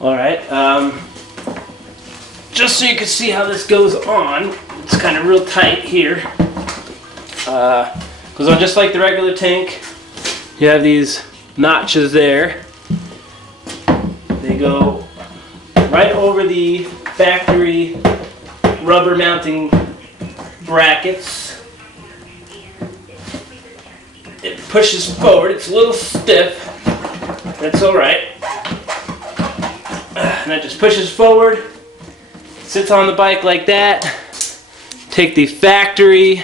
Alright, just so you can see how this goes on, it's kind of real tight here. Goes on just like the regular tank. You have these notches there. They go right over the factory rubber mounting brackets. It pushes forward. It's a little stiff. That's alright. And that just pushes forward. Sits on the bike like that. Take the factory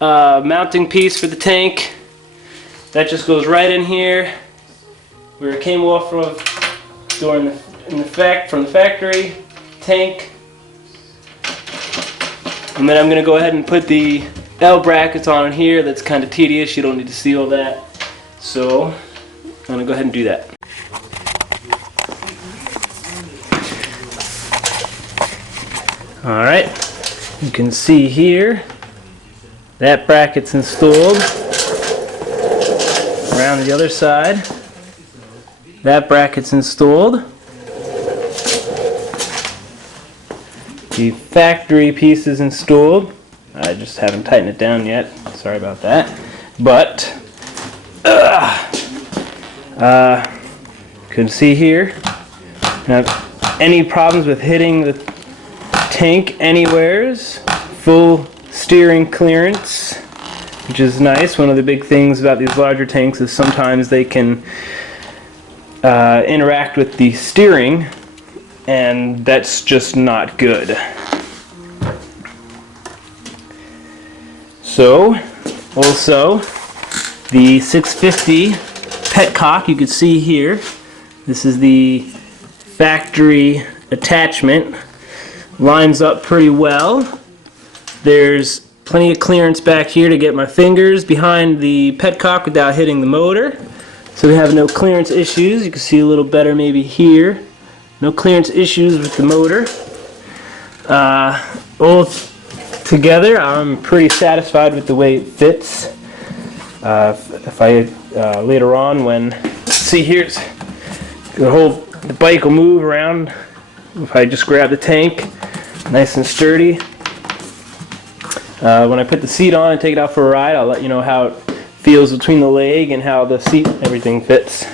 mounting piece for the tank. That just goes right in here where it came off from the factory tank. And then I'm going to go ahead and put the L brackets on here. That's kind of tedious. You don't need to see all that. So I'm going to go ahead and do that. Alright, you can see here that bracket's installed. Around the other side, that bracket's installed. The factory piece is installed. I just haven't tightened it down yet. Sorry about that. But you can see here. Now, any problems with hitting the tank anywheres? Full steering clearance, which is nice. One of the big things about these larger tanks is sometimes they can interact with the steering, and that's just not good. So, also, the 650 petcock, you can see here, this is the factory attachment, lines up pretty well. There's plenty of clearance back here to get my fingers behind the petcock without hitting the motor. So we have no clearance issues. You can see a little better maybe here. No clearance issues with the motor. All together, I'm pretty satisfied with the way it fits. If I later on, when see here's the bike will move around. If I just grab the tank, nice and sturdy. When I put the seat on and take it out for a ride, I'll let you know how it feels between the leg and how the seat and everything fits.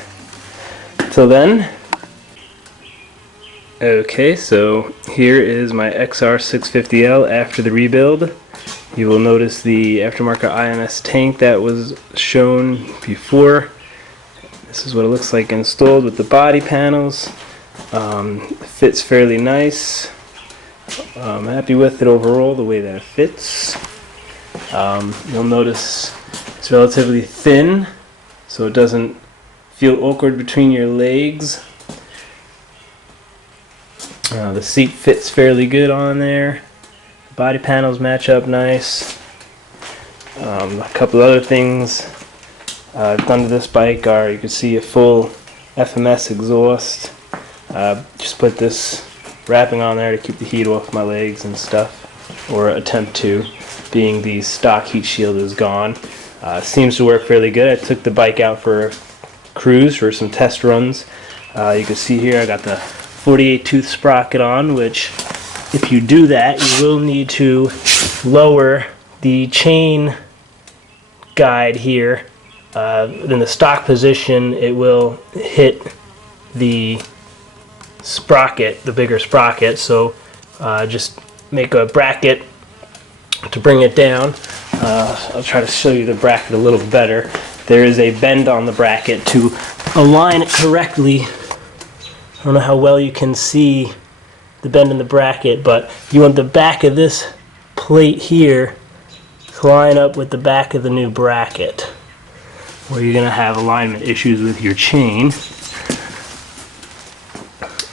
Till then. Okay, so here is my XR650L after the rebuild. You will notice the aftermarket IMS tank that was shown before. This is what it looks like installed with the body panels. Fits fairly nice. I'm happy with it overall, the way that it fits. You'll notice it's relatively thin, so it doesn't feel awkward between your legs. The seat fits fairly good on there. The body panels match up nice. A couple other things I've done to this bike are, you can see a full FMS exhaust. Just put this wrapping on there to keep the heat off my legs and stuff, or attempt to, being the stock heat shield is gone. Seems to work fairly good. I took the bike out for a cruise for some test runs. You can see here I got the 48 tooth sprocket on, which if you do that you will need to lower the chain guide here. In the stock position it will hit the sprocket, the bigger sprocket, so just make a bracket to bring it down. I'll try to show you the bracket a little better. There is a bend on the bracket to align it correctly. I don't know how well you can see the bend in the bracket, but you want the back of this plate here to line up with the back of the new bracket, where you're going to have alignment issues with your chain.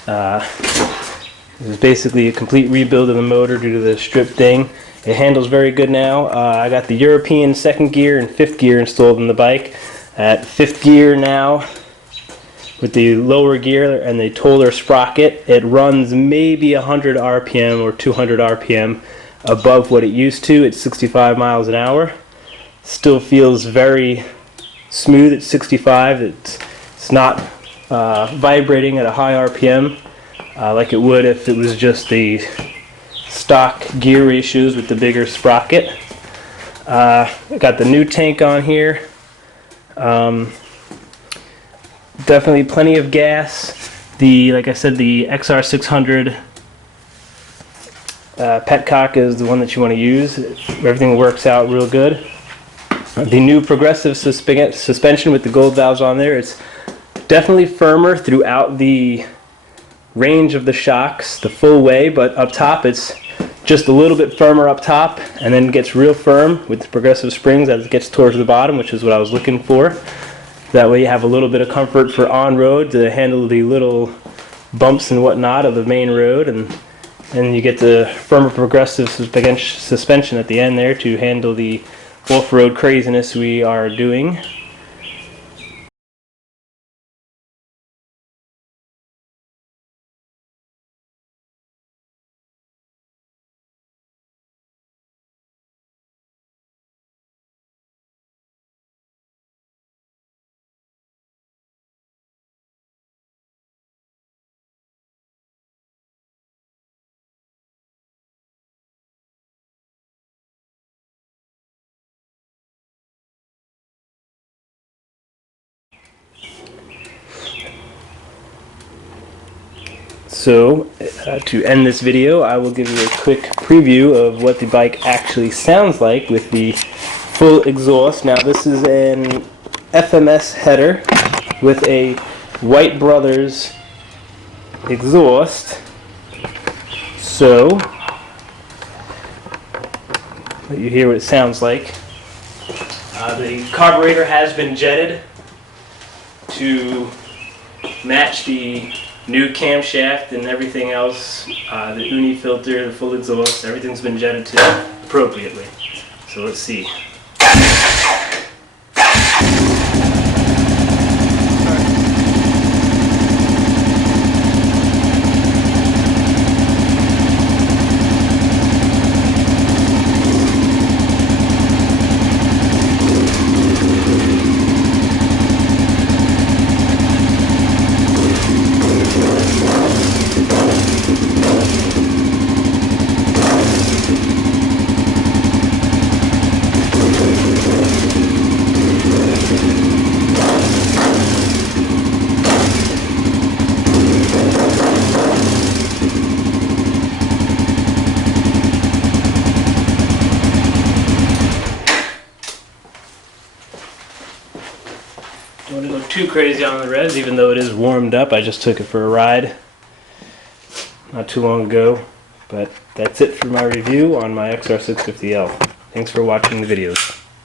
This is basically a complete rebuild of the motor due to the strip ding. It handles very good now. I got the European second gear and fifth gear installed in the bike. At fifth gear now, with the lower gear and the taller sprocket, it runs maybe 100 RPM or 200 RPM above what it used to. It's 65 miles an hour. Still feels very smooth at 65. It's not vibrating at a high RPM, like it would if it was just the stock gear ratios with the bigger sprocket. Got the new tank on here. Definitely plenty of gas. Like I said, the XR600 petcock is the one that you want to use. Everything works out real good. The new progressive suspension with the gold valves on there, it's definitely firmer throughout the range of the shocks the full way, but up top it's just a little bit firmer up top and then gets real firm with the progressive springs as it gets towards the bottom, which is what I was looking for. That way you have a little bit of comfort for on-road to handle the little bumps and whatnot of the main road, and you get the firmer progressive suspension at the end there to handle the off-road craziness we are doing. So, to end this video, I will give you a quick preview of what the bike actually sounds like with the full exhaust. Now, this is an FMS header with a White Brothers exhaust. So, let you hear what it sounds like. The carburetor has been jetted to match the new camshaft and everything else. The uni filter, the full exhaust, everything's been jetted to appropriately. So let's see. Don't want to go too crazy on the res, even though it is warmed up. I just took it for a ride not too long ago. But that's it for my review on my XR650L. Thanks for watching the videos.